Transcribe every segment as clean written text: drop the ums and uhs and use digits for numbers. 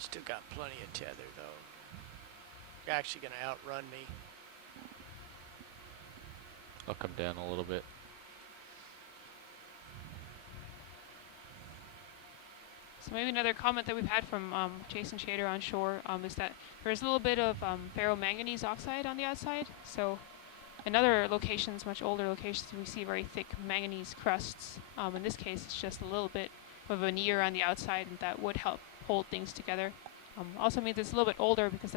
Still got plenty of tether though. You're actually going to outrun me. I'll come down a little bit. So maybe another comment that we've had from Jason Shader on shore is that there's a little bit of ferromanganese oxide on the outside. So in other locations, much older locations, we see very thick manganese crusts. In this case, it's just a little bit of a veneer on the outside, and that would help hold things together. Also means it's a little bit older because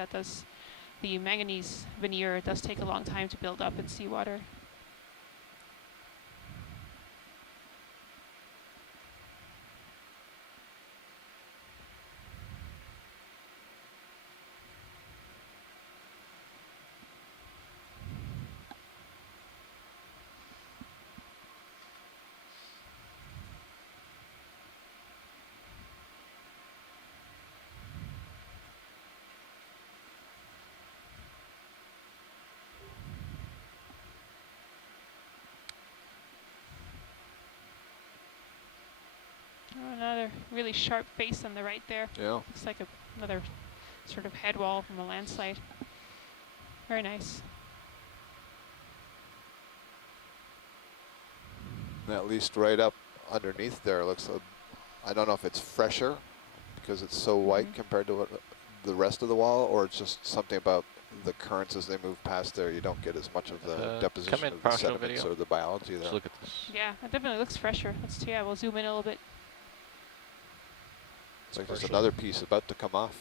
the manganese veneer does take a long time to build up in seawater. Oh, another really sharp face on the right there. Yeah. Looks like another sort of head wall from a landslide. Very nice. And at least right up underneath there looks like, I don't know if it's fresher because it's so white compared to what the rest of the wall, or it's just something about the currents as they move past there. You don't get as much of the deposition of the sediments video. or the biology there. Let's look at this. Yeah, it definitely looks fresher. We'll zoom in a little bit. It's like there's another piece about to come off.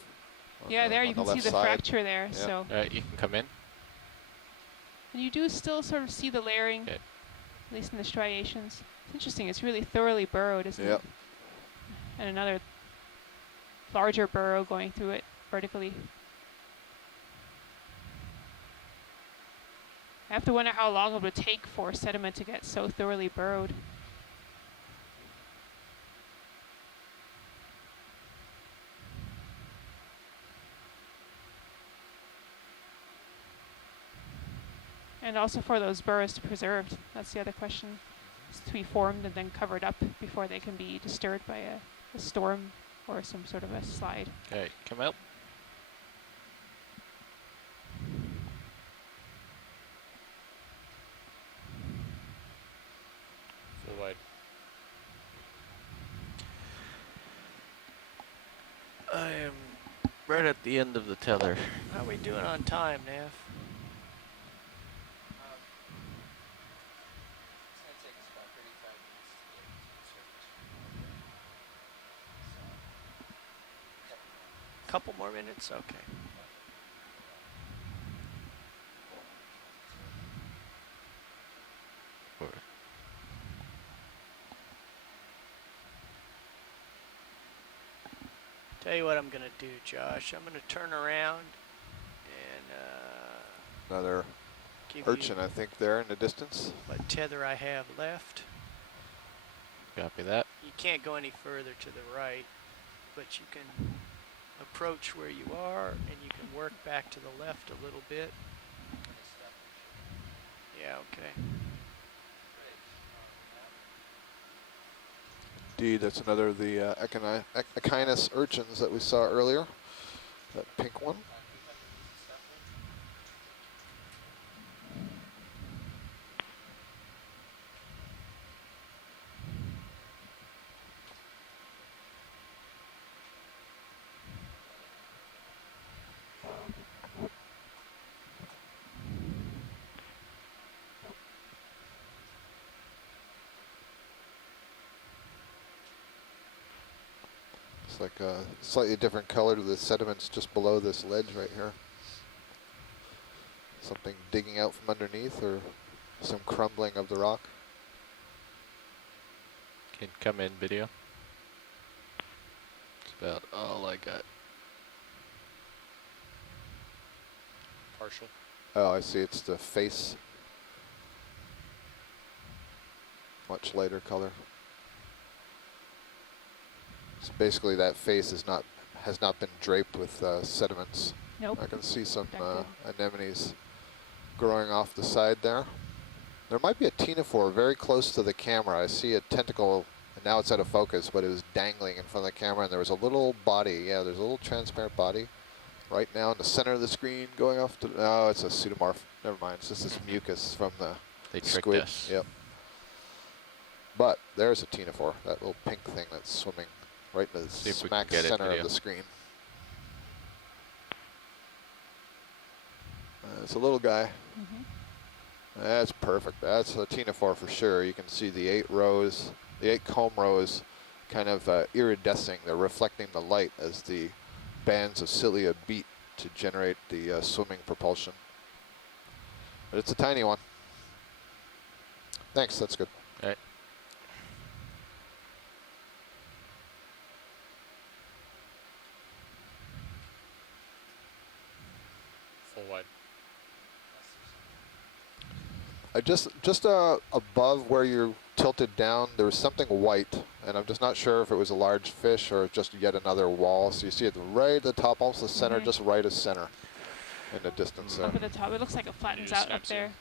Yeah, there you can see the fracture there. Yeah. So You can come in. and you do still sort of see the layering, Okay. at least in the striations. It's interesting. It's really thoroughly burrowed, isn't it? And another larger burrow going through it vertically. I have to wonder how long it would take for sediment to get so thoroughly burrowed. And also for those burrows to be preserved. That's the other question. It's to be formed and then covered up before they can be disturbed by a storm or some sort of a slide. Okay, come out. Full wide. I am right at the end of the tether. How are we doing on time, Nev? Couple more minutes? Okay. Tell you what I'm going to do, Josh. I'm going to turn around and Another give urchin, you I think, there in the distance. what tether I have left. Copy that. You can't go any further to the right, but you can approach where you are and you can work back to the left a little bit. Yeah, okay. Indeed, that's another of the Echinus urchins that we saw earlier, that pink one. It's like a slightly different color to the sediments just below this ledge right here. Something digging out from underneath, or some crumbling of the rock. Can come in video. It's about all I got. Partial. Oh, I see, it's the face. Much lighter color. So basically that face has not been draped with sediments. Nope. I can see some anemones growing off the side there. There might be a ctenophore very close to the camera. I see a tentacle now it's out of focus, but it was dangling in front of the camera, and there was a little body. Yeah, there's a little transparent body right now in the center of the screen going off to, no, it's a pseudomorph. Never mind, it's just this mucus from the They tricked squid. us. Yep. But there's a ctenophore, that little pink thing that's swimming right in the See if we smack can get it, center of video. the screen. It's a little guy. That's perfect. That's a ctenophore for sure. You can see the 8 rows, the 8 comb rows kind of iridescing. They're reflecting the light as the bands of cilia beat to generate the swimming propulsion. But it's a tiny one. Thanks, that's good. All right. Full wide. Just above where you're tilted down, there was something white, and I'm just not sure if it was a large fish or just yet another wall. So you see it right at the top, almost the center, just right as center in the distance there. Up at the top, it looks like it flattens just out up snap zoom.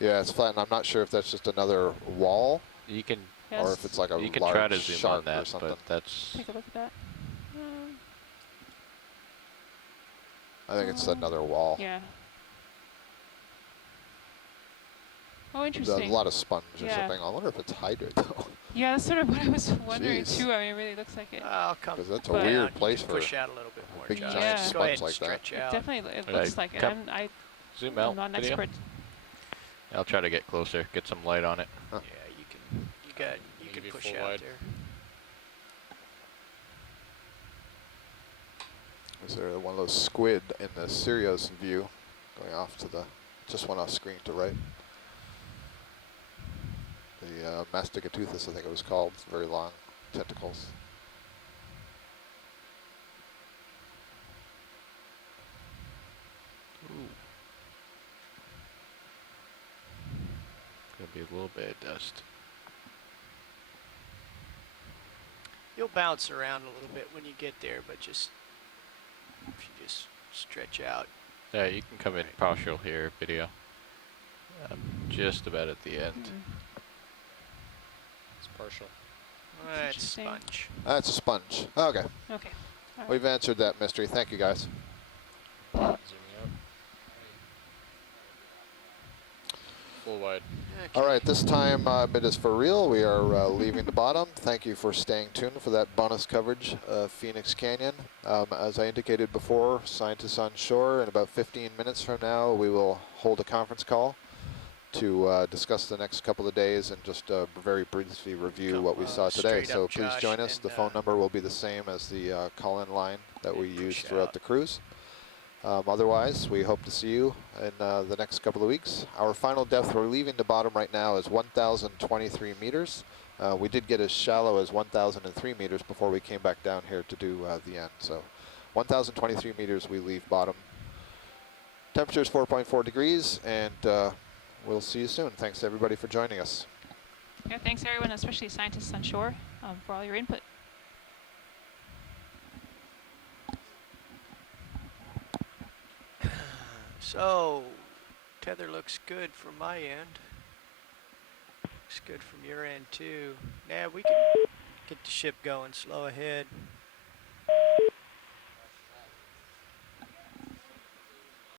there. Yeah, it's flat, and I'm not sure if that's just another wall You can Yes. or if it's like a you can large try to zoom shark on that, or something. but that's Take a look at that. I think it's another wall. Yeah. Oh, There's interesting. a lot of sponge or Yeah. something. I wonder if it's hydrate though, Yeah, that's sort of what I was wondering Jeez. too. I mean, it really looks like it. I'll come. because that's a But- weird You place can for push out a little bit more, big Josh. giant Just sponge go ahead and like that. stretch It out. definitely it Right, looks like it. come. Zoom out. I'm not an video. expert. I'll try to get closer, get some light on it. Yeah, you can. You Maybe can push full out wide. there. Is there one of those squid in the Sirius view going off to the, just went off screen to right. The Masticateuthis, I think it was called, very long tentacles. Ooh. Gonna be a little bit of dust. You'll bounce around a little bit when you get there, but just if you just stretch out. Yeah, you can come in partial here, video. Just about at the end. It's partial. That's interesting. sponge. That's a sponge. Okay, Okay. All right. we've answered that mystery. Thank you guys. Zooming out. Full wide. Okay. All right, this time it is for real. We are leaving the bottom. Thank you for staying tuned for that bonus coverage of Phoenix Canyon. As I indicated before, scientists on shore, in about 15 minutes from now, we will hold a conference call to discuss the next couple of days and just very briefly review Come, what we saw today. straight So up, please Josh, join us. and, The phone number will be the same as the call-in line that we and use push throughout out. the cruise. Otherwise, we hope to see you in the next couple of weeks. Our final depth, we're leaving the bottom right now, is 1,023 meters. We did get as shallow as 1,003 meters before we came back down here to do the end. So 1,023 meters we leave bottom. Temperature is 4.4 degrees, and we'll see you soon. Thanks everybody for joining us. Yeah, thanks everyone, especially scientists on shore, for all your input. So, tether looks good from my end. Looks good from your end too. Now we can get the ship going slow ahead.